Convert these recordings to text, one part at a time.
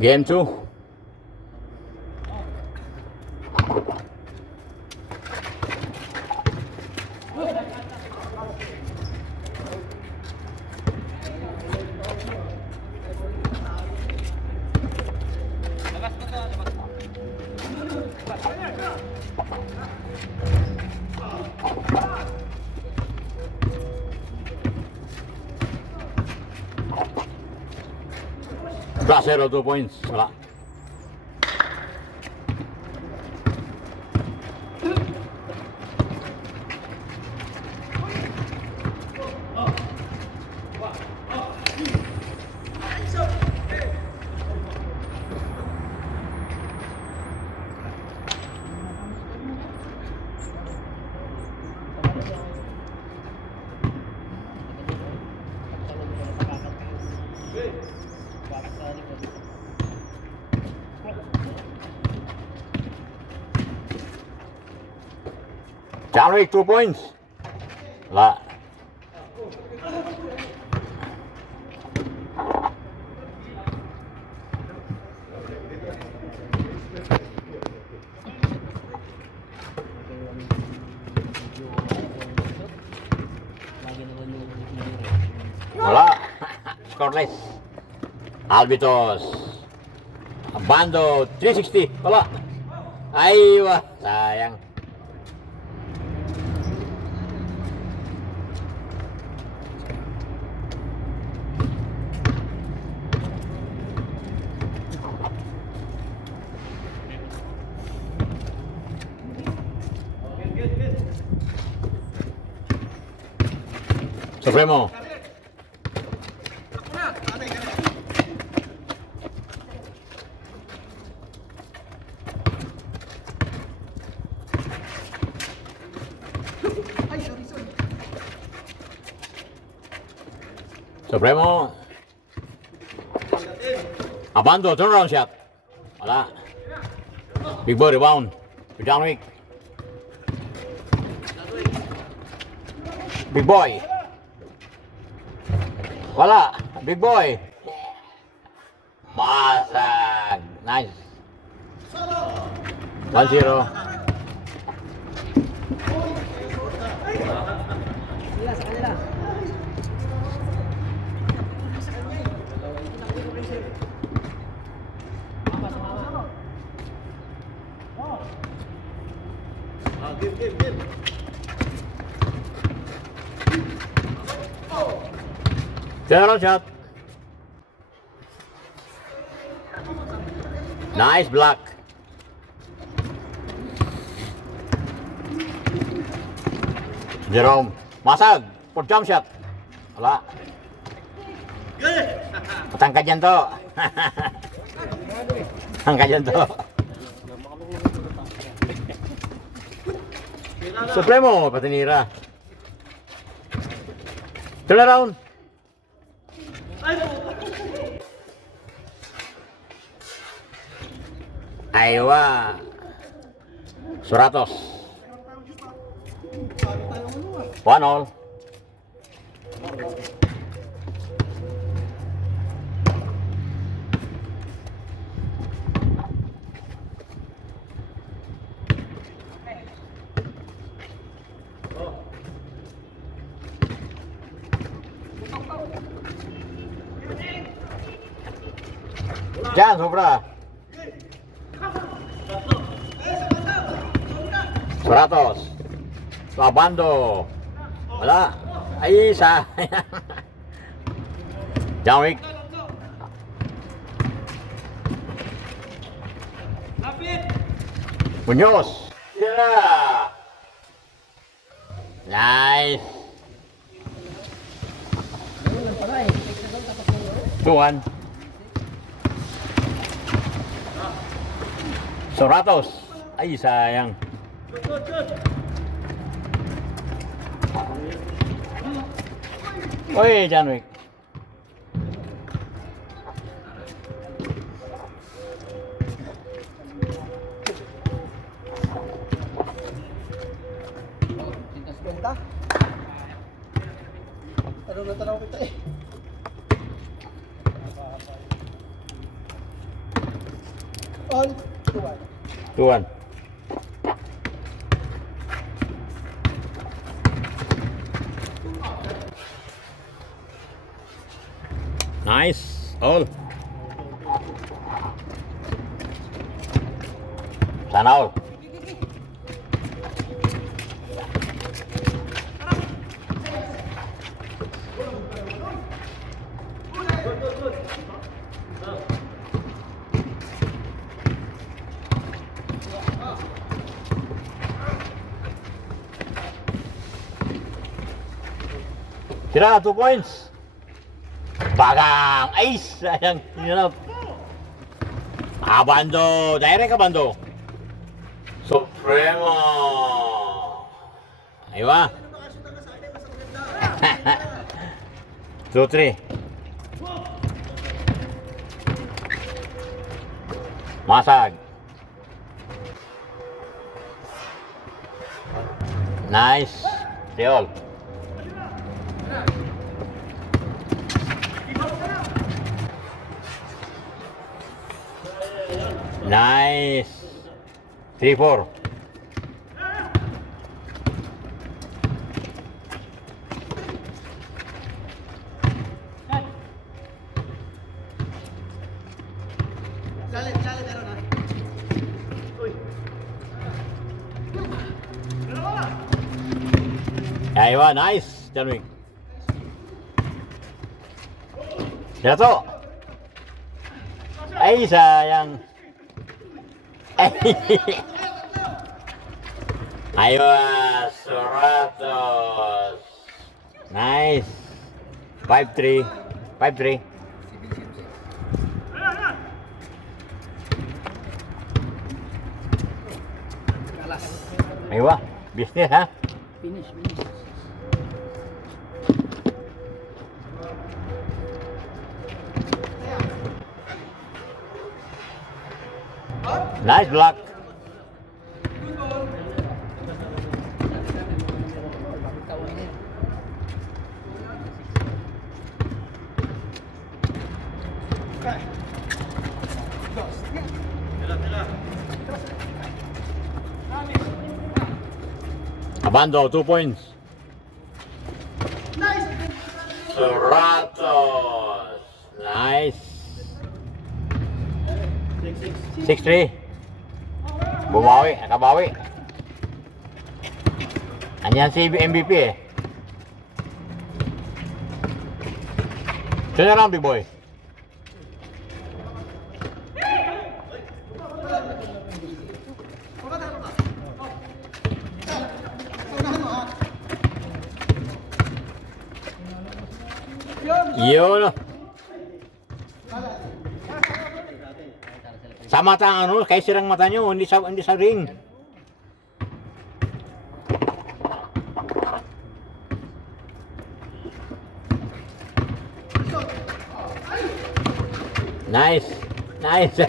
Game 2. Plus 0, 2 points. Wala. John Wick, 2 points. Wala. Wala. Scoreless. Albitos. Bando 360. Wala. Aywa. Sayang. Supremo. Supremo. Abando, turnaround shot. Wala. Big boy rebound. To John Wick. Big boy. Wala. Big boy. Masag. Nice. 1-0. Sila sa kanila. Game. Turnaround shot. Nice block. Jerome. Masag. For jump shot. Wala. Patangkad yan to. Patangkad yan to. Supremo. Patinira. Turn around. Aywa. Suratos. 1-1. Diyan, sobra. Suratos. Abando. Wala. Ay, isa. John Wick. Muñoz. Sila. Nice. 2-1. Suratos. Ay, sayang. Oy, John Wick. Benta. Tanong kita eh. All. 2-1. 2-1. Nice. All. Sana all. Tira, 2 points. Bagang ace. Sayang, hinap. Abando. Direct abando. Supremo. Aywa. 2-3. Masag. Nice. Teol. Nice. 3-4. Galit meron ha. Aywa, nice. Janwing. Dato. Ay, sayang. Ay. Aywa, Suratos. Nice. 5-3. 5-3. Kalas. Aywa, business ha. Finish. Nice block. Abando, 2 points. Suratos. Nice. 6-3. Bumawi, nakabawi. Anyan si MVP eh. Siya na lang, big boy. Yun. Sa mata ang ano, kaya sirang mata nyo, hindi sa ring. Nice. Nice. Siya,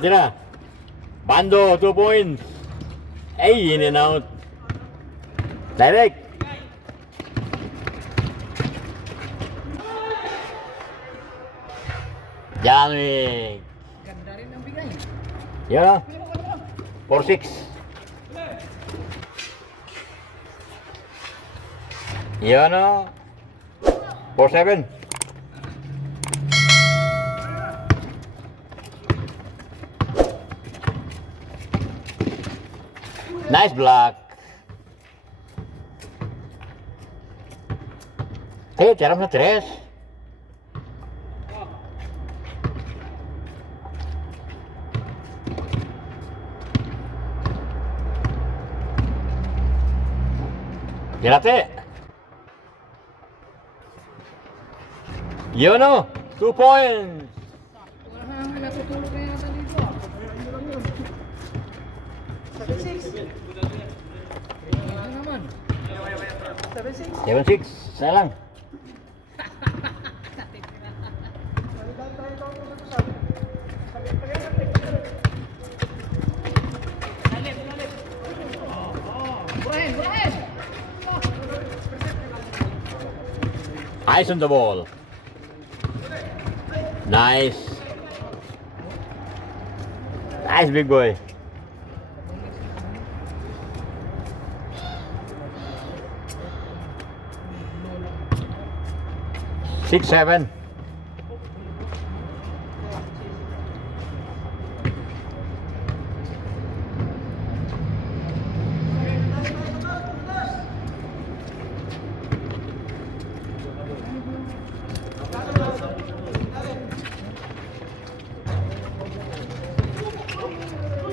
tira. Bando, 2 points. Ay, in and out. Direct. Janwing. Ganda rin ang bigay. Yan. 4-6. Yan o. 4-7. Nice block. Tiram na 3. Tirate. Yun o. 2 points. Wala nang natutulog na yata dito. 7-6. Ano naman? 7-6. 7-6. Saya lang. Burahin! Eyes on the ball. Nice. Nice, big boy. Six, seven.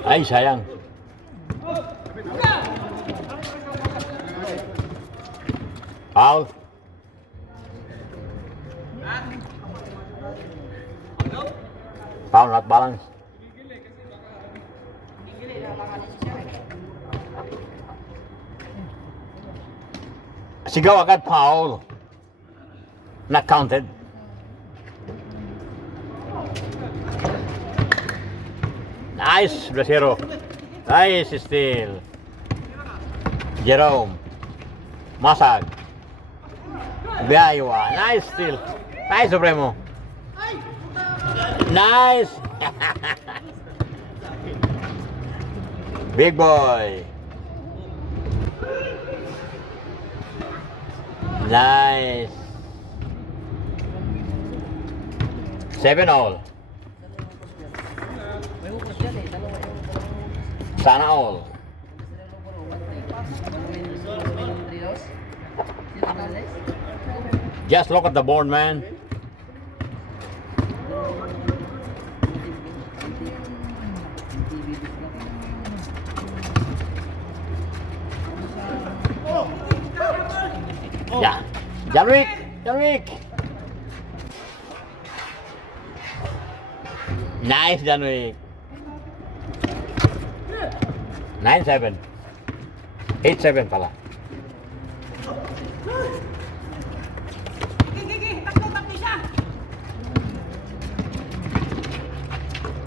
Ay, sayang. Foul. Foul, not balance. Sigaw agad, foul. Not counted. Nice, Bracero. Nice steal. Jerome. Masag. Biaywa. Nice steal. Nice, Supremo. Nice. Big boy. Nice. 7-all. May hukos dyan eh. Dalawa yung Sana all. Just look at the board, man. Yeah. Janwick. Janwick. Nice, Janwick. 9-7. 8-7 pala.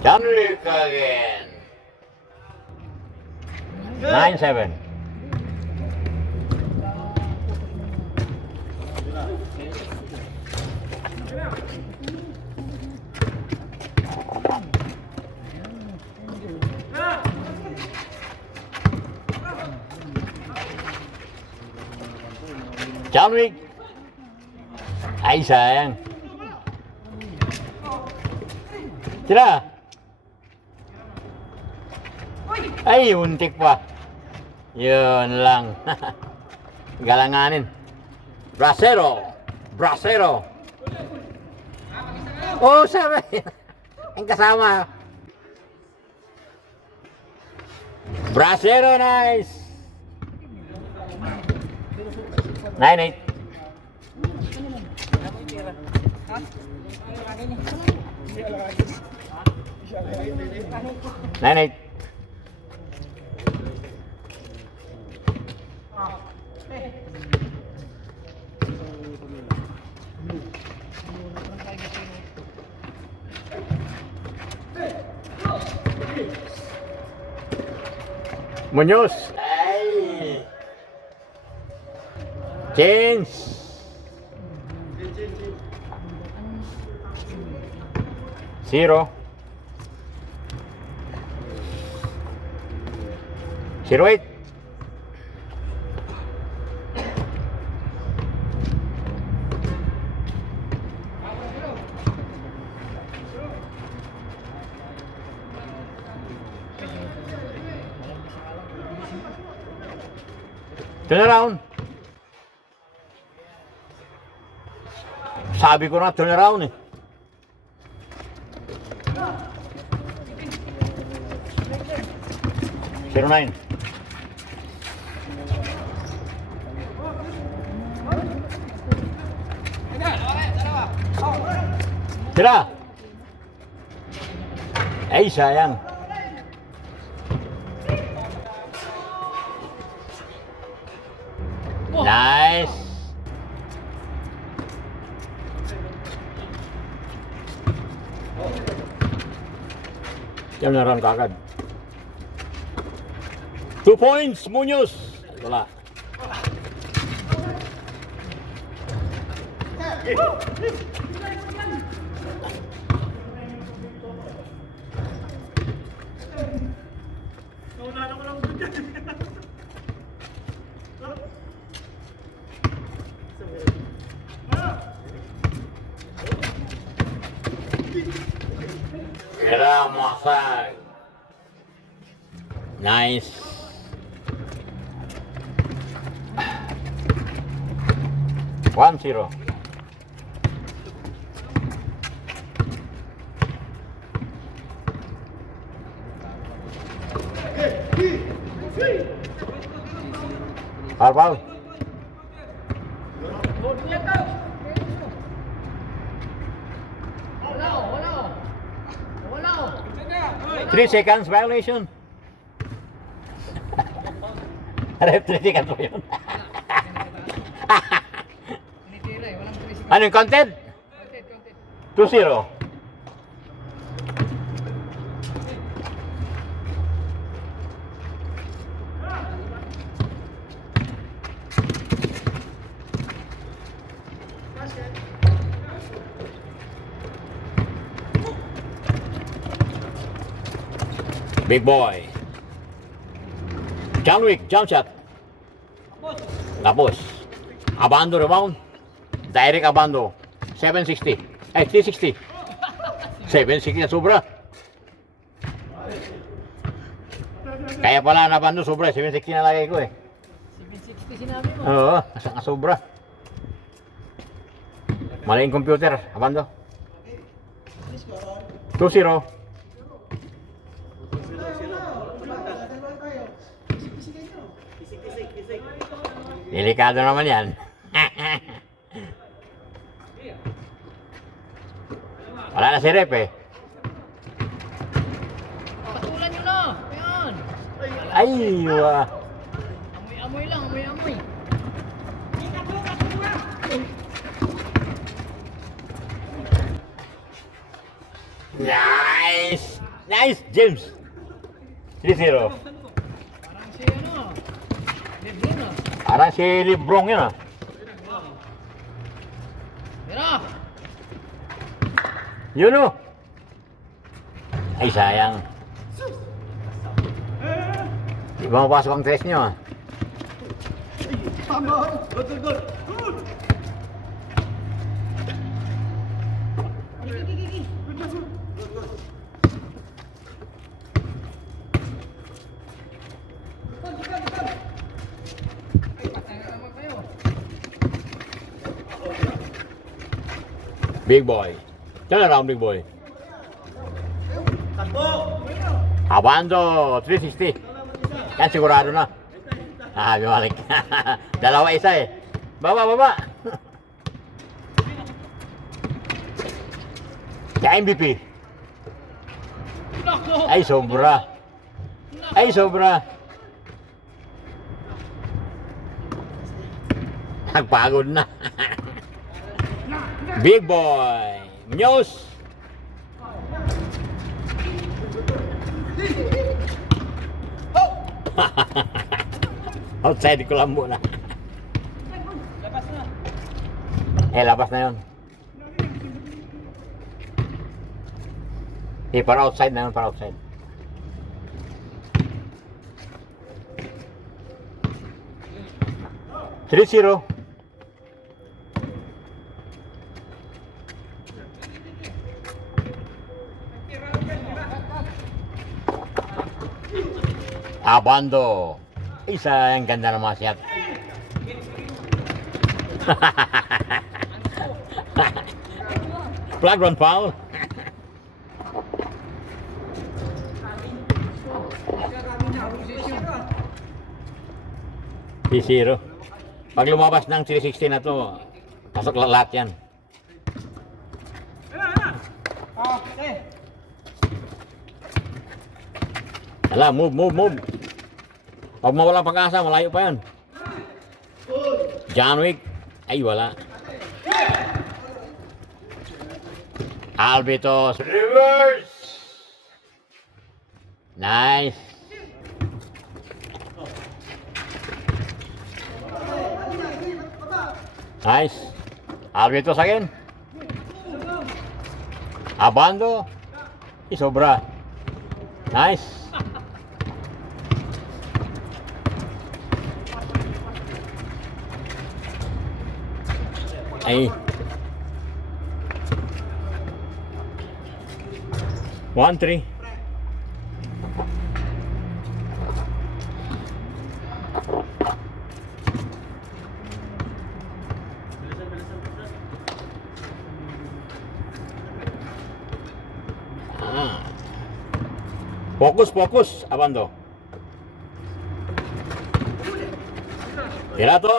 Janwick again. 9-7. Janwick. Ay, sayang. Tira. Ay, untik pa. Yun lang. Galanganin. Bracero. Bracero. Oh, sabi. Ang kasama. Bracero, nice. 9-8. 9-8. Muñoz. Ay. Change. Zero. 0-8. Turn around. Sabi ko na, turn around eh. Zero 9. Tira. Ay, sayang. Nice. Yan na rin kagad. 2 points, Muñoz. Wala. Naunahan ko lang doon dyan. Ramasag. Nice. One zero. Foul, foul. Wala. 3 seconds violation. Ref, 3 seconds po yun. Tinitira eh, walang 3 seconds. Ano yung content? Content. 2-0. Big boy. John Wick, jump shot. Tapos. Abando rebound. Direct abando. 760. 360. 760 na sobra. Kaya pala nabando sobra. 760 na lagay ko eh. 760 sinabi mo. Oo, nasa sobra. Mali yung computer. Abando. 2-0. Delikado naman yan. Wala na si Rep eh. Patulan nyo na. Ayan. Ay, wah. Amoy-amoy lang, amoy-amoy. Nice! Nice, James! 3-0. Parang si ano. Lebron ah. Parang si Librong yun ah. Tira. Yun oh. Ay, sayang. Di ba mapasok ang tres nyo ah? Gol. Patay na naman kayo. Big boy. Turn around, big boy. Takbo! Abando, 360. Yan, sigurado na. Ah, bumalik. Dalawa isa eh. Baba. Kaya MVP. Nako. Ay, sobra. Nagpagod na. Big boy. Munoz. Outside ko lang muna. Labas na yun. Para outside na yun, para outside. Three zero. Abando. Isa ang ganda ng mga shot. Flagrant foul. P0. Pag lumabas ng 360 na to, pasok lahat yan. Hala, move. Pag mawala pag-asa, malayo pa yan. John Wick. Ay, wala. Albitos. Reverse. Nice. Nice. Alberto sa akin. Abando. Sobra. Nice. Ay. 1-3. Fokus, Abando. Tira to.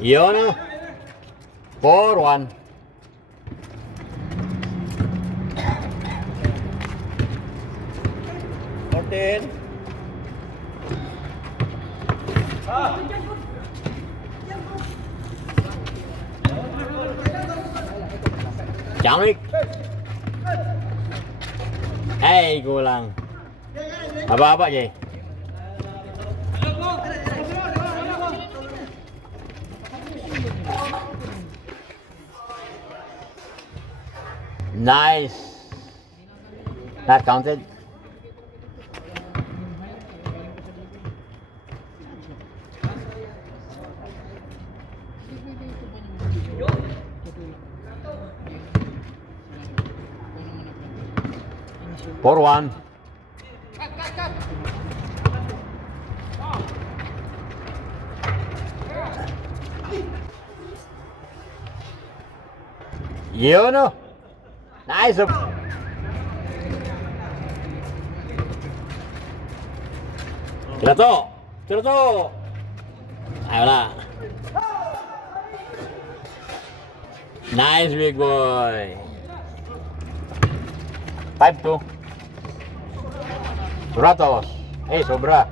Yun. 4-1. Martin. Jamik. Hey, kulang. Apa-apa, Jay? Nice. Not counted. For 1. Yun o. Nice. Tira to. Ay, wala. Nice, big boy. 5-2. Suratos. Sobra.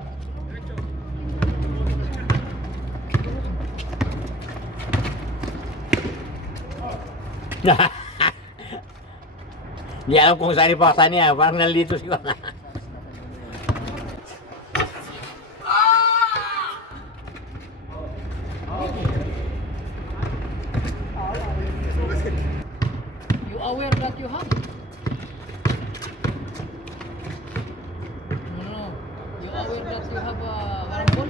Hindi alam kung saan ipakasa niya. Parang nalito siya. You aware that you have? No. You aware that you have a harmful?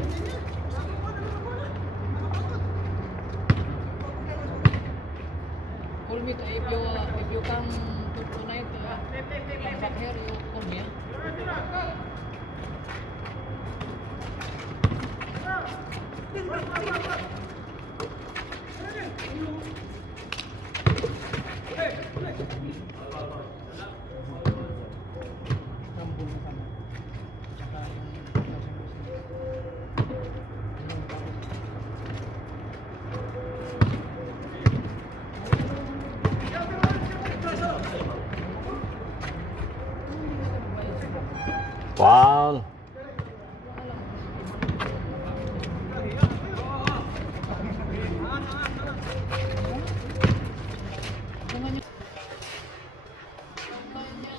Call me if you come tonight. Come back here. You call me. Wow.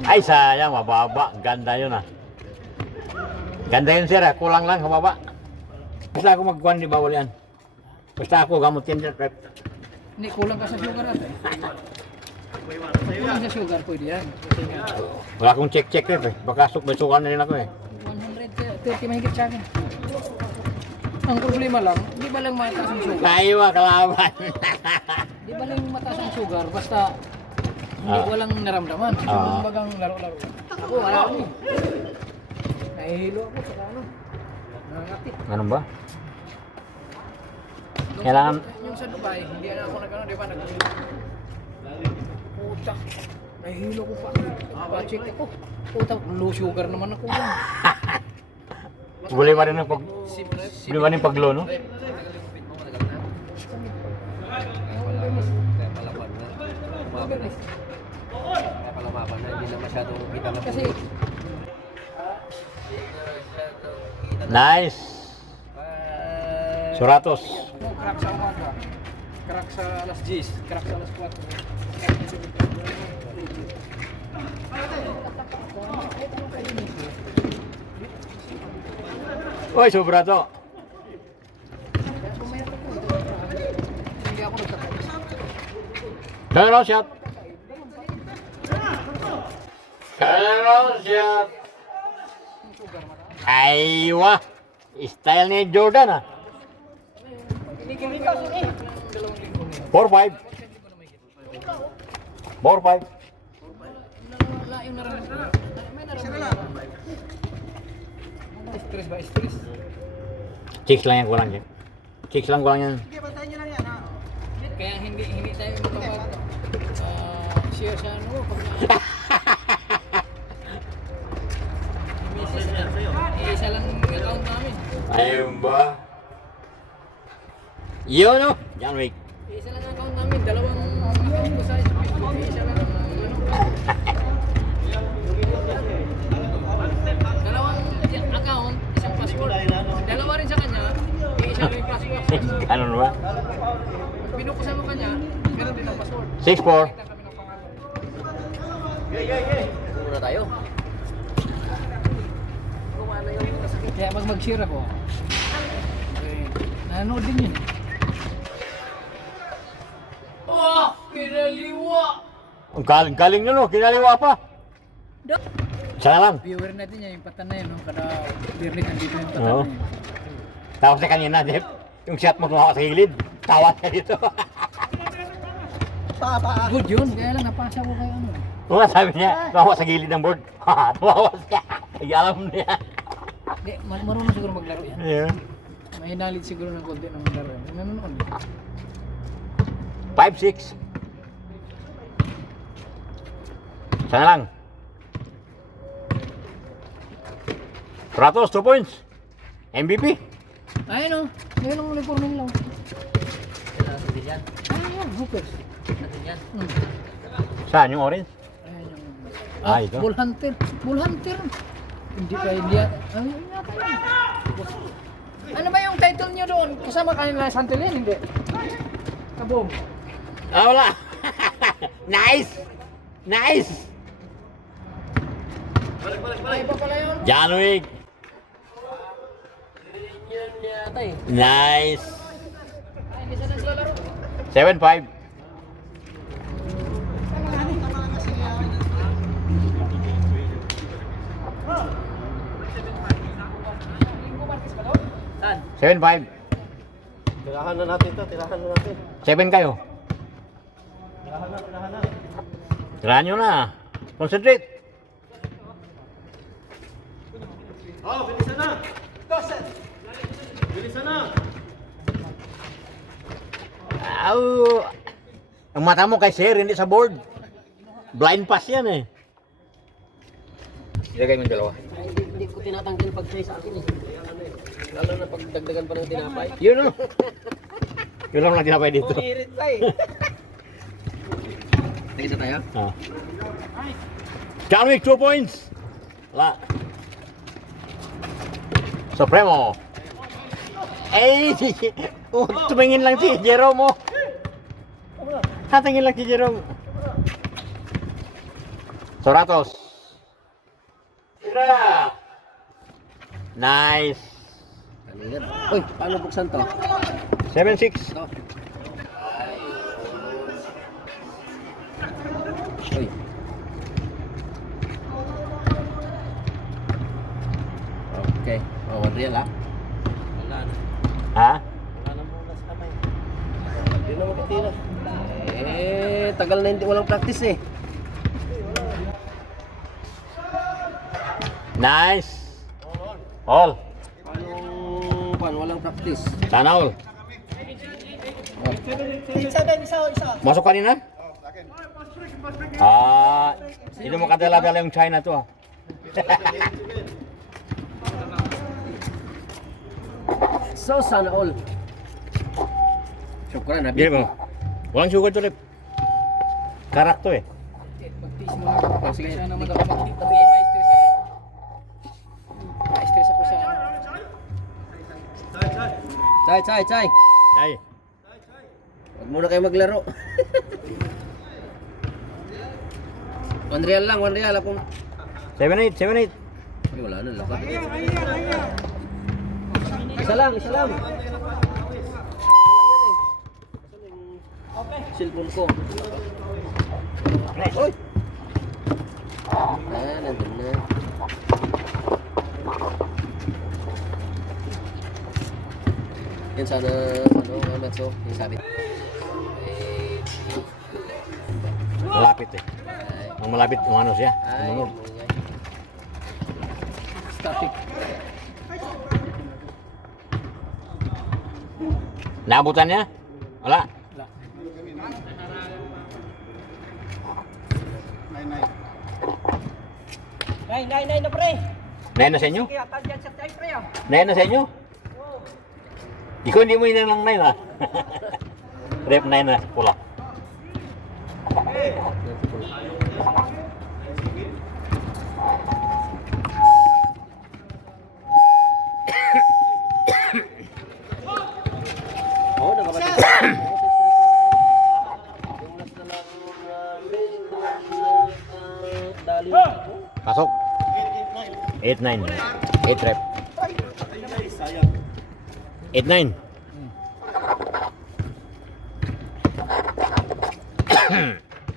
Ay, sayang, mababa. Ganda yun ah. Ganda yun sir, kulang lang, mababa. Basta ako magkuhan, di bawal yan. Basta ako gamutin dyan. Hindi, kulang ka sa sugar ate. Kulang sa sugar, pwede yan. Kasi nga, Wala akong check eh. Baka basukan na rin ako eh. 130 mahigit sa akin. Ang problema lang, di ba lang mataas ang sugar? Kayo kalaban. Di ba lang mataas ang sugar? Basta hindi walang naramdaman. Kumbagang laro-laro. Ako, wala ako eh. Nahihilo ako sa ano. Nangangati. Ganun ba? Kailangan- Yung sa Dubai, hindi na ako nag-ano, di ba? Puta. Nahihilo ko pa. Pa-check ako. Puta, low sugar naman ako. Buli pa rin ang paglo, no? Kasi Nice. Suratos. crack sa umaga, crack sa alas 10, crack sa alas 4. Oy, sobra to. Turnaround shot. Turnaround shot. Aywa. Style ni Jordan ah. 4-5. 4-5. Wala yung nararamdaman. May nararamdaman. Stress ba? Stress? Chicks lang yan kulang yan. Chicks lang kulang yan. Kaya hindi tayo makapag share sa ano pag misis na. Isa lang yung account namin. Ayun ba? Yun o. John Wick. Isa lang ang account namin. Dalawang account ko sa Facebook. Isa lang ang ano. Dalawang account, isang password. Dalawa rin sa kanya. Isa lang yung password. Ano ba? Pinukusan mo kanya, meron din ang password. 6-4. Muna tayo. Kaya pag mag-share ako, nanonood din yun. Oh! Kinaliwa! Ang galing nyo no, kinaliwa pa. Sana lang. Viewer natin yan, yung patan na yun, no? Kada birlik nandito yung patan Oo. na yun. Tapos na kanina, Jeff, yung shot mo tumawa sa gilid. Tawa ka dito. Good yun, kaya lang napasa ko kayo ano. Mga sabi niya, tumawa sa gilid ng board. Tumawa siya. Ay, alam niya. Hindi, marunong siguro maglaro yan. Yeah. May knowledge siguro ng konti ng laro. Nanonood. 5-6. Sana lang. Kratos, 2 points. MVP. Ayun o, ngayon ang uniforme nila. Natin yan. Ayun, hoopers. Natin yan. Saan yung orange? Ayun yung... Ah, ito? Bull Hunter. Bull Hunter. Hindi pa hindi. Ano yun yata yun? Ano ba yung title niyo doon? Kasama kanila sa Santel yan, hindi? Kabong. Ah, wala. Nice. Nice. Ay, iba pala yun. John Wick. Yun yata eh. Nice. Ay, hindi siya naglalaro. 7-5. Saan? 7-5. Tirahan na natin to, tirahan na natin. 7 kayo. Tirahan nyo na. Concentrate. Oh, bilisan na! Bilisan na! Aw. Ang mata mo kay Sir, hindi sa board. Blind pass yan eh. Ilagay mo yung dalawa. Ay, hindi ko tinatanggal pag try sa akin eh. Lalo na pag dagdagan pa ng tinapay. Yun o. Yun lang tinapay dito. Umirit pa eh. Tingin na tayo? Ah. John Wick, 2 points. Wala. Supremo. Eh, tumingin lang si Jerome mo. Tingin lang si Jerome. Soratos. Tira. Nice. Kalingan. Uy, paano buksan to? 7-6. Ito. Uy. Okay. Oh, real ah. Wala na. Ha? Wala na muna sa kamay. Hindi na makatira. Tagal na hindi walang practice eh. Nice. All. Paano walang practice? Sana all. Masuk kanina? Ah, hindi mo kadala-dala yung China to ah. So sana all. Syukran Gini Habib. mo. Walang sugar to, Rip. Karak to eh. Magtiis mo lang ako. Kasi siya naman ako ma-stress ako. Ma-stress ako sa ano. Chay. Ay, Huwag muna kayo maglaro. 1 real lang, 1 real. Akong... 7-8, 7-8. Ay, wala na, lakad. Isa lang. Cellphone ko. Oy! Nandun na. Yan sana, Matso, yung sabi. Malapit eh. Ang malapit, umano siya. Tumunod. Static. Naabutan niya? Wala. Wala. Nay na pre. Nayan na sa inyo? Kaya tandyan sa tayo pre ah. Nayan na sa inyo? Ikaw hindi mo inang ng nayan ha? Rep nayan na, pula. Oo, nakabalik. Dali. Pasok. 8-9. 8 rep. 8-9.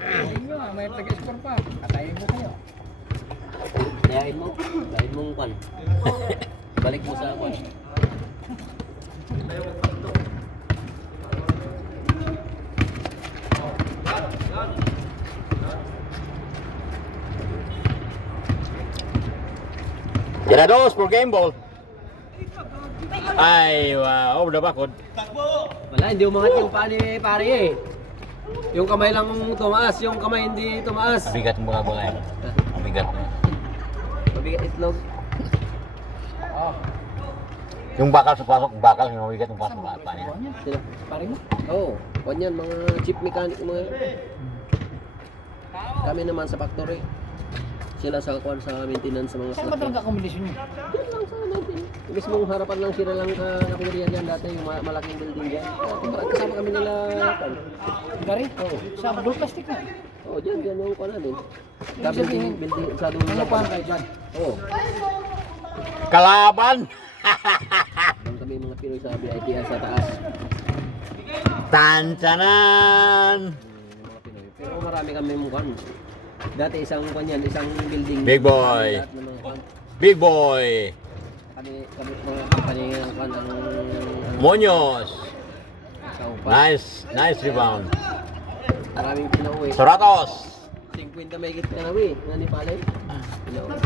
Ayun nyo, may taga-score pa. Katayin mo kayo. Dayain mong pan. Balik mo sa pan. Tirados for game ball. Ay, wow, udah bakod. Wala, hindi umangat yung paa ni pare eh. Yung kamay lang tumaas, yung kamay hindi tumaas. Bigat mo bola yan. Bigat. Mabigat itlog. Yung bakal sa pasok, bakal yung bigat yung pasok pa niya. Sila. Pare mo? Oo, oh, yan, mga chip mechanic mga yun. Kami naman sa factory. Sila sa kuwan sa maintenance sa mga Saan ba talaga kombinasyon nyo? Yan lang sa maintenance. Yung mismong harapan lang sila lang na pinirian yan dati, yung malaking building dyan. Kasama kami nila. Gary? Oo. Sa Abdul Plastic na. Oo, dyan yung kuwan namin. Ibig sabihin, Building sa dulo Ano lang. pa kayo dyan? Oo. Kalaban! Doon kami mga Pinoy sa BITS sa taas. Tansanan! Mga Pinoy. Pero marami kami mukhang. Dati isang kuwan yan, isang building. Big boy. Lahat ng mga kuwan. Big boy! Kami mga company ng kuwan ang Muñoz! sa upa. Nice rebound. Maraming pinauwi. Soratos! 50 may higit na nawi, nga ni Palay. Pinauwi.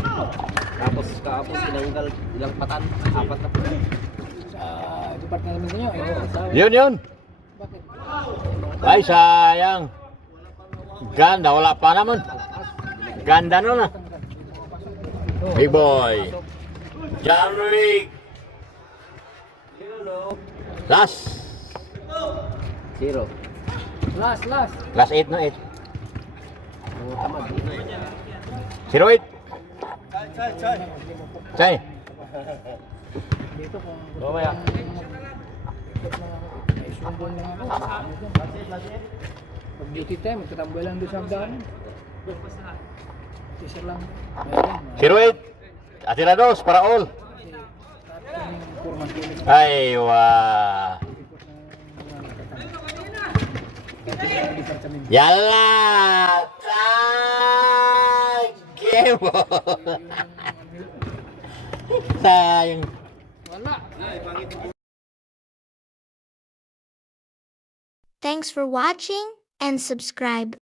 Tapos tinanggal ilang patan, 4 na po. Sa department nyo? Yun. Bakit? Ay, sayang. Ganda, wala pa naman. Ganda nun ah. Big boy. John Rick. Last. 0. Last. Last 8 no 8. Mga tamad. 08. Chay. Dito kung Mamaya. may sumbong lang ako. Pag duty time, magtatambay lang doon sa hagdanan. Teaser lang. Ayan. 08. Atirados para all. Ay, wow. Yalla! Game! Sayang. Wala. Thanks for watching and subscribe.